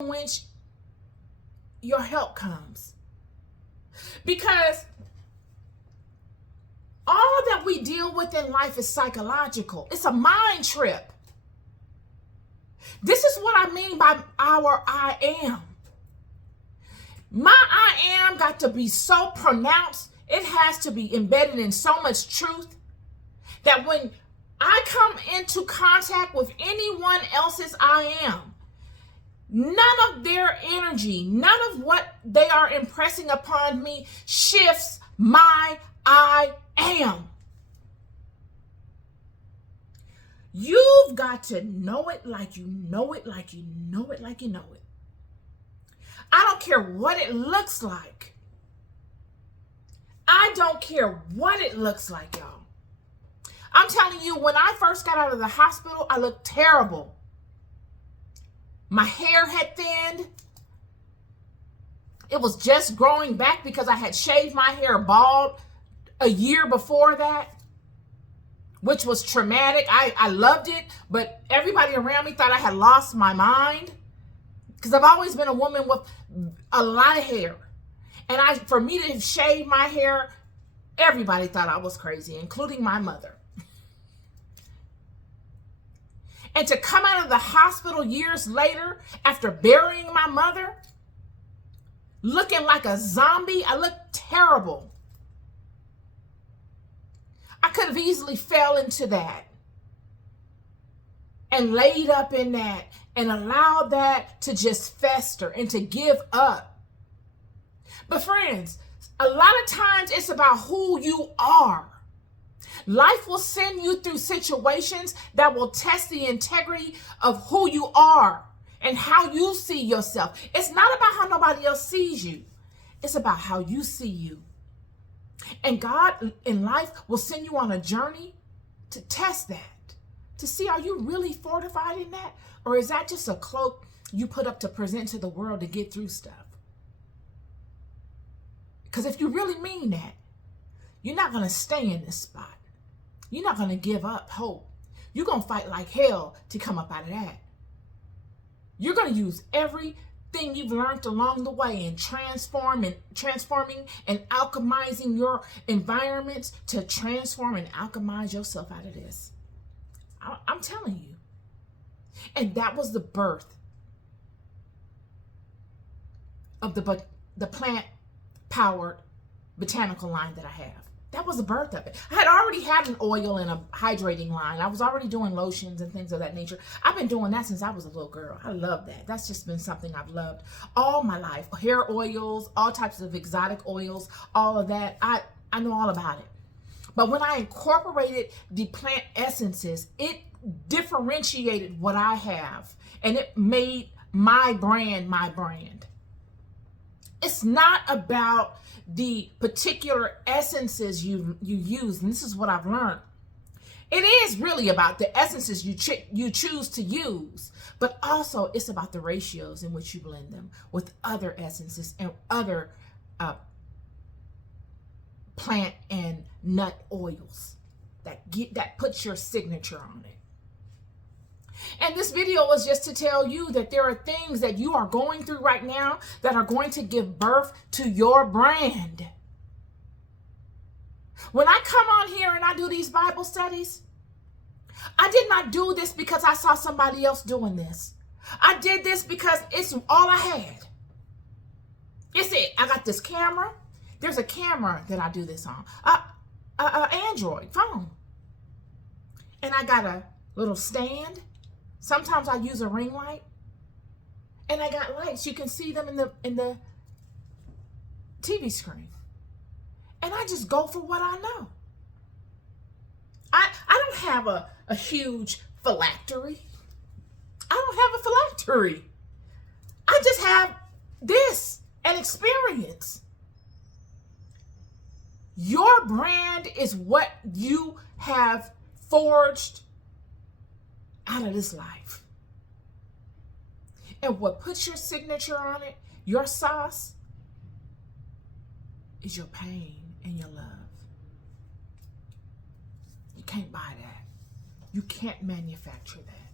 which your help comes. Because all that we deal with in life is psychological. It's a mind trip. This is what I mean by our I am. My I am got to be so pronounced. It has to be embedded in so much truth that when I come into contact with anyone else's I am, none of their energy, none of what they are impressing upon me shifts my I am. You've got to know it like you know it, like you know it, like you know it. I don't care what it looks like. I don't care what it looks like, y'all. I'm telling you, when I first got out of the hospital, I looked terrible. My hair had thinned. It was just growing back because I had shaved my hair bald a year before that, which was traumatic. I loved it, but everybody around me thought I had lost my mind because I've always been a woman with a lot of hair. And for me to shave my hair, everybody thought I was crazy, including my mother. And to come out of the hospital years later, after burying my mother, looking like a zombie, I looked terrible. I could have easily fell into that and laid up in that and allowed that to just fester and to give up. But friends, a lot of times it's about who you are. Life will send you through situations that will test the integrity of who you are and how you see yourself. It's not about how nobody else sees you. It's about how you see you. And God in life will send you on a journey to test that, to see, are you really fortified in that? Or is that just a cloak you put up to present to the world to get through stuff? Because if you really mean that, you're not going to stay in this spot. You're not going to give up hope. You're going to fight like hell to come up out of that. You're going to use everything you've learned along the way in transforming and alchemizing your environments to transform and alchemize yourself out of this. I'm telling you. And that was the birth of the plant-powered botanical line that I have. That was the birth of it. I had already had an oil and a hydrating line. I was already doing lotions and things of that nature. I've been doing that since I was a little girl. I love that. That's just been something I've loved all my life. Hair oils, all types of exotic oils, all of that. I know all about it. But when I incorporated the plant essences, it differentiated what I have. And it made my brand my brand. It's not about the particular essences you use, and this is what I've learned. It is really about the essences you choose to use, but also it's about the ratios in which you blend them with other essences and other plant and nut oils that puts your signature on it. And this video was just to tell you that there are things that you are going through right now that are going to give birth to your brand. When I come on here and I do these Bible studies, I did not do this because I saw somebody else doing this. I did this because it's all I had. It's it. I got this camera. There's a camera that I do this on. Android phone. And I got a little stand. Sometimes I use a ring light, and I got lights. You can see them in the TV screen. And I just go for what I know. I don't have a huge phylactery. I don't have a phylactery. I just have this, an experience. Your brand is what you have forged out of this life. And what puts your signature on it, your sauce, is your pain and your love. You can't buy that. You can't manufacture that.